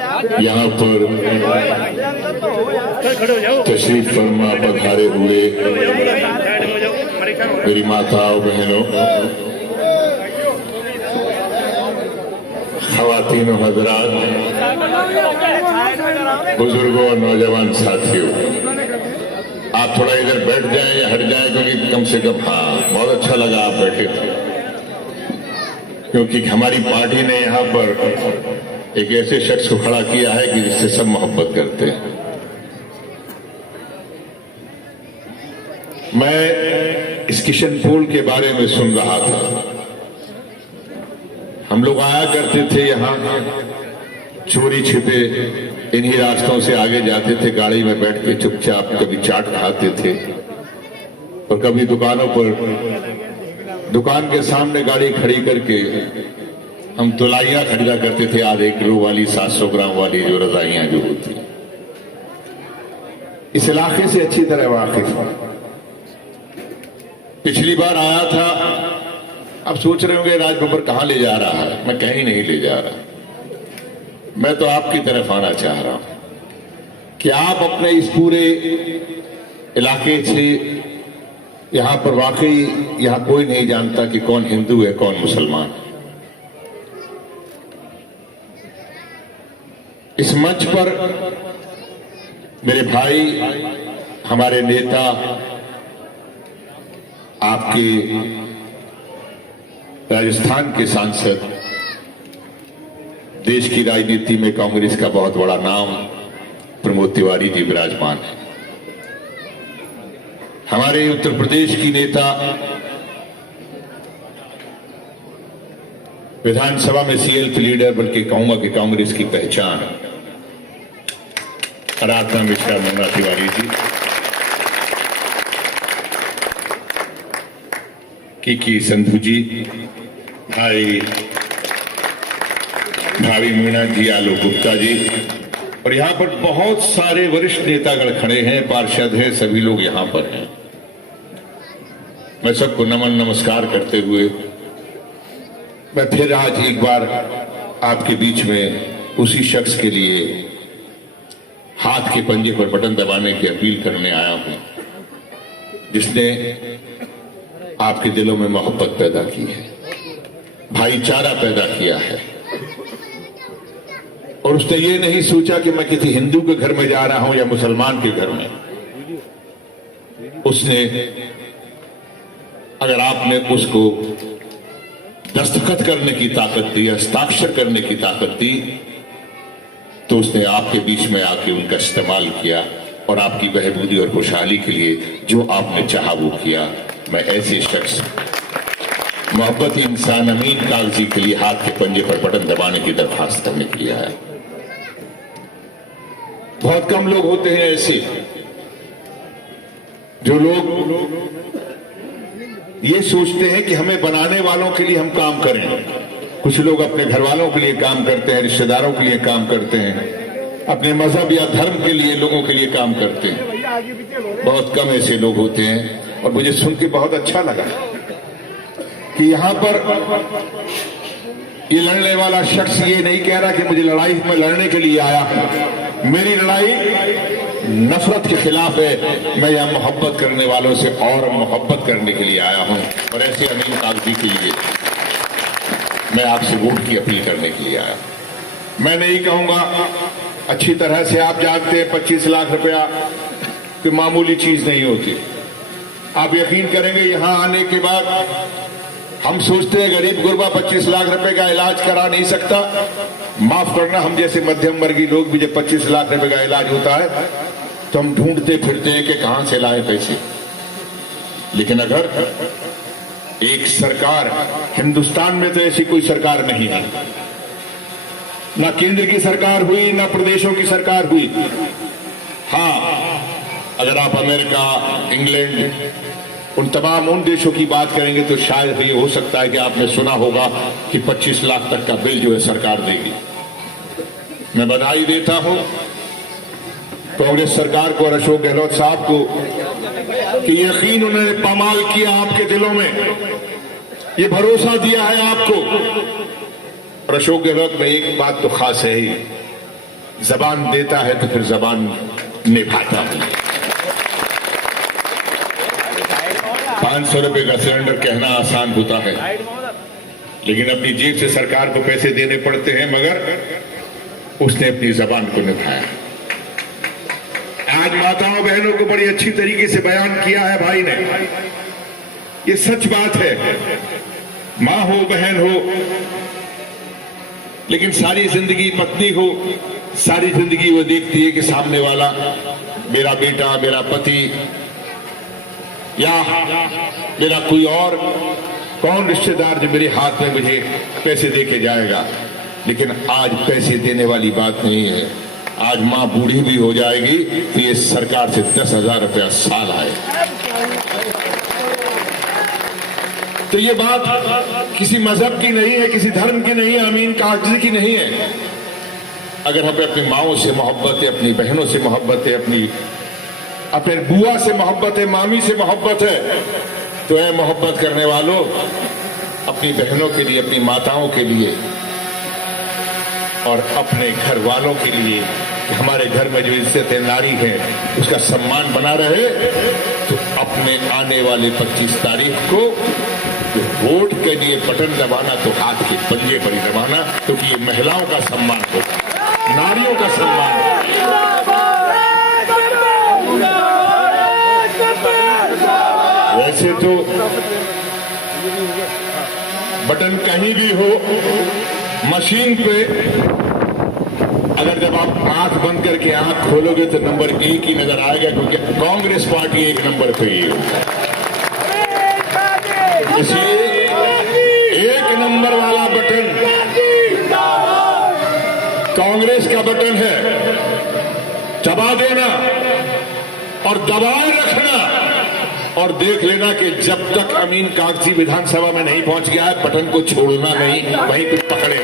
यहाँ पर तशरीफ फरमा पधारे हुए मेरी माताओं बहनों, ख़वातीन और हज़रात, बुजुर्गों और नौजवान साथियों, आप थोड़ा इधर बैठ जाएं या हट जाएं, क्योंकि कम से कम हाँ बहुत अच्छा लगा आप बैठे थे, क्योंकि हमारी पार्टी ने यहाँ पर एक ऐसे शख्स को खड़ा किया है कि जिससे सब मोहब्बत करते हैं। मैं इस किशनपोल के बारे में सुन रहा था। हम लोग आया करते थे यहाँ, चोरी छिपे इन्हीं रास्तों से आगे जाते थे, गाड़ी में बैठ के चुपचाप कभी चाट खाते थे और कभी दुकानों पर, दुकान के सामने गाड़ी खड़ी करके हम तुलाइयां खरीदा करते थे, आधे किलो वाली, 700 ग्राम वाली जो रजाइयां जो होती। इस इलाके से अच्छी तरह वाकिफ हूं। पिछली बार आया था, अब सोच रहे होंगे राजबब्बर कहां ले जा रहा है। मैं कहीं नहीं ले जा रहा, मैं तो आपकी तरफ आना चाह रहा हूं कि आप अपने इस पूरे इलाके से, यहां पर वाकई यहां कोई नहीं जानता कि कौन हिंदू है कौन मुसलमान है। इस मंच पर मेरे भाई, हमारे नेता, आपके राजस्थान के सांसद, देश की राजनीति में कांग्रेस का बहुत बड़ा नाम प्रमोद तिवारी जी विराजमान है। हमारे उत्तर प्रदेश की नेता, विधानसभा में सीएल्फ लीडर, बल्कि कहूंगा कि कांग्रेस की पहचान, आराधना मिश्रा मुन्ना तिवारी जी, की संधू जी, भाई भावी मीणा जी, आलोक गुप्ता जी, और यहां पर बहुत सारे वरिष्ठ नेतागण खड़े हैं, पार्षद हैं, सभी लोग यहां पर हैं। मैं सबको नमन नमस्कार करते हुए मैं फिर आज एक बार आपके बीच में उसी शख्स के लिए हाथ के पंजे पर बटन दबाने की अपील करने आया हूं, जिसने आपके दिलों में मोहब्बत पैदा की है, भाईचारा पैदा किया है, और उसने ये नहीं सोचा कि मैं किसी हिंदू के घर में जा रहा हूं या मुसलमान के घर में। उसने, अगर आपने उसको दस्तखत करने की ताकत दी, हस्ताक्षर करने की ताकत दी, तो उसने आपके बीच में आके उनका इस्तेमाल किया और आपकी बहबूदी और खुशहाली के लिए जो आपने चाहा वो किया। मैं ऐसे शख्स, मोहब्बत इंसान अमीन कागजी के लिए हाथ के पंजे पर बटन दबाने की दरखास्त करने के लिए आया। बहुत कम लोग होते हैं ऐसे जो लोग ये सोचते हैं कि हमें बनाने वालों के लिए हम काम करें। कुछ लोग अपने घर वालों के लिए काम करते हैं, रिश्तेदारों के लिए काम करते हैं, अपने मजहब या धर्म के लिए, लोगों के लिए काम करते हैं। बहुत कम ऐसे लोग होते हैं। और मुझे सुन के बहुत अच्छा लगा कि यहां पर ये लड़ने वाला शख्स ये नहीं कह रहा कि मुझे लड़ाई में लड़ने के लिए आया हूं। मेरी लड़ाई नफरत के खिलाफ है। मैं यहां मोहब्बत करने वालों से और मोहब्बत करने के लिए आया हूं, और ऐसे अमीन कागजी के लिए मैं आपसे वोट की अपील करने के लिए आया। मैं नहीं कहूंगा, अच्छी तरह से आप जानते हैं 25 लाख रुपया कोई मामूली चीज नहीं होती। आप यकीन करेंगे, यहां आने के बाद हम सोचते हैं गरीब गुरबा 25 लाख रुपए का इलाज करा नहीं सकता। माफ करना, हम जैसे मध्यम वर्गीय लोग भी जब 25 लाख रुपए का इलाज होता है तो हम ढूंढते फिरते हैं कि कहां से लाए पैसे। लेकिन अगर एक सरकार, हिंदुस्तान में तो ऐसी कोई सरकार नहीं है, ना केंद्र की सरकार हुई ना प्रदेशों की सरकार हुई। हाँ, अगर आप अमेरिका, इंग्लैंड, उन तमाम उन देशों की बात करेंगे तो शायद ये हो सकता है कि आपने सुना होगा कि 25 लाख तक का बिल जो है सरकार देगी। मैं बधाई देता हूं कांग्रेस सरकार को और अशोक गहलोत साहब को कि यकीन उन्होंने पामाल किया आपके दिलों में, ये भरोसा दिया है आपको। और अशोक गहलोत में एक बात तो खास है ही जबान देता है तो फिर जबान निभाता है। 500 रुपए का सिलेंडर कहना आसान होता है, लेकिन अपनी जेब से सरकार को पैसे देने पड़ते हैं, मगर उसने अपनी जबान को निभाया। आज माताओं बहनों को बड़ी अच्छी तरीके से बयान किया है भाई ने। ये सच बात है, मां हो बहन हो, लेकिन सारी जिंदगी पत्नी हो, सारी जिंदगी वो देखती है कि सामने वाला मेरा बेटा, मेरा पति या मेरा कोई और कौन रिश्तेदार जो मेरे हाथ में मुझे पैसे देके जाएगा। लेकिन आज पैसे देने वाली बात नहीं है। आज मां बूढ़ी भी हो जाएगी तो ये सरकार से 10,000 रुपया साल आए। तो ये बात किसी मजहब की नहीं है, किसी धर्म की नहीं है, अमीन कागजी की नहीं है। अगर हमें अपनी माओं से मोहब्बत है, अपनी बहनों से मोहब्बत है, अपने बुआ से मोहब्बत है, मामी से मोहब्बत है, तो ऐ मोहब्बत करने वालों, अपनी बहनों के लिए, अपनी माताओं के लिए और अपने घर वालों के लिए कि हमारे घर में जो इज्जत नारी है उसका सम्मान बना रहे, तो अपने आने वाले 25 तारीख को तो वोट के लिए बटन दबाना तो हाथ के पंजे पर ही दबाना, क्योंकि ये महिलाओं का सम्मान होगा, नारियों का सम्मान होगा। वैसे तो बटन कहीं भी हो, मशीन पे अगर जब आप आंख बंद करके आंख खोलोगे तो नंबर 1 ही नजर आएगा, क्योंकि कांग्रेस पार्टी 1 नंबर पे ही है। इसलिए 1 नंबर वाला बटन कांग्रेस का बटन है, दबा देना और दबाए रखना और देख लेना कि जब तक अमीन कागजी विधानसभा में नहीं पहुंच गया है, बटन को छोड़ना नहीं, वहीं पे पकड़े।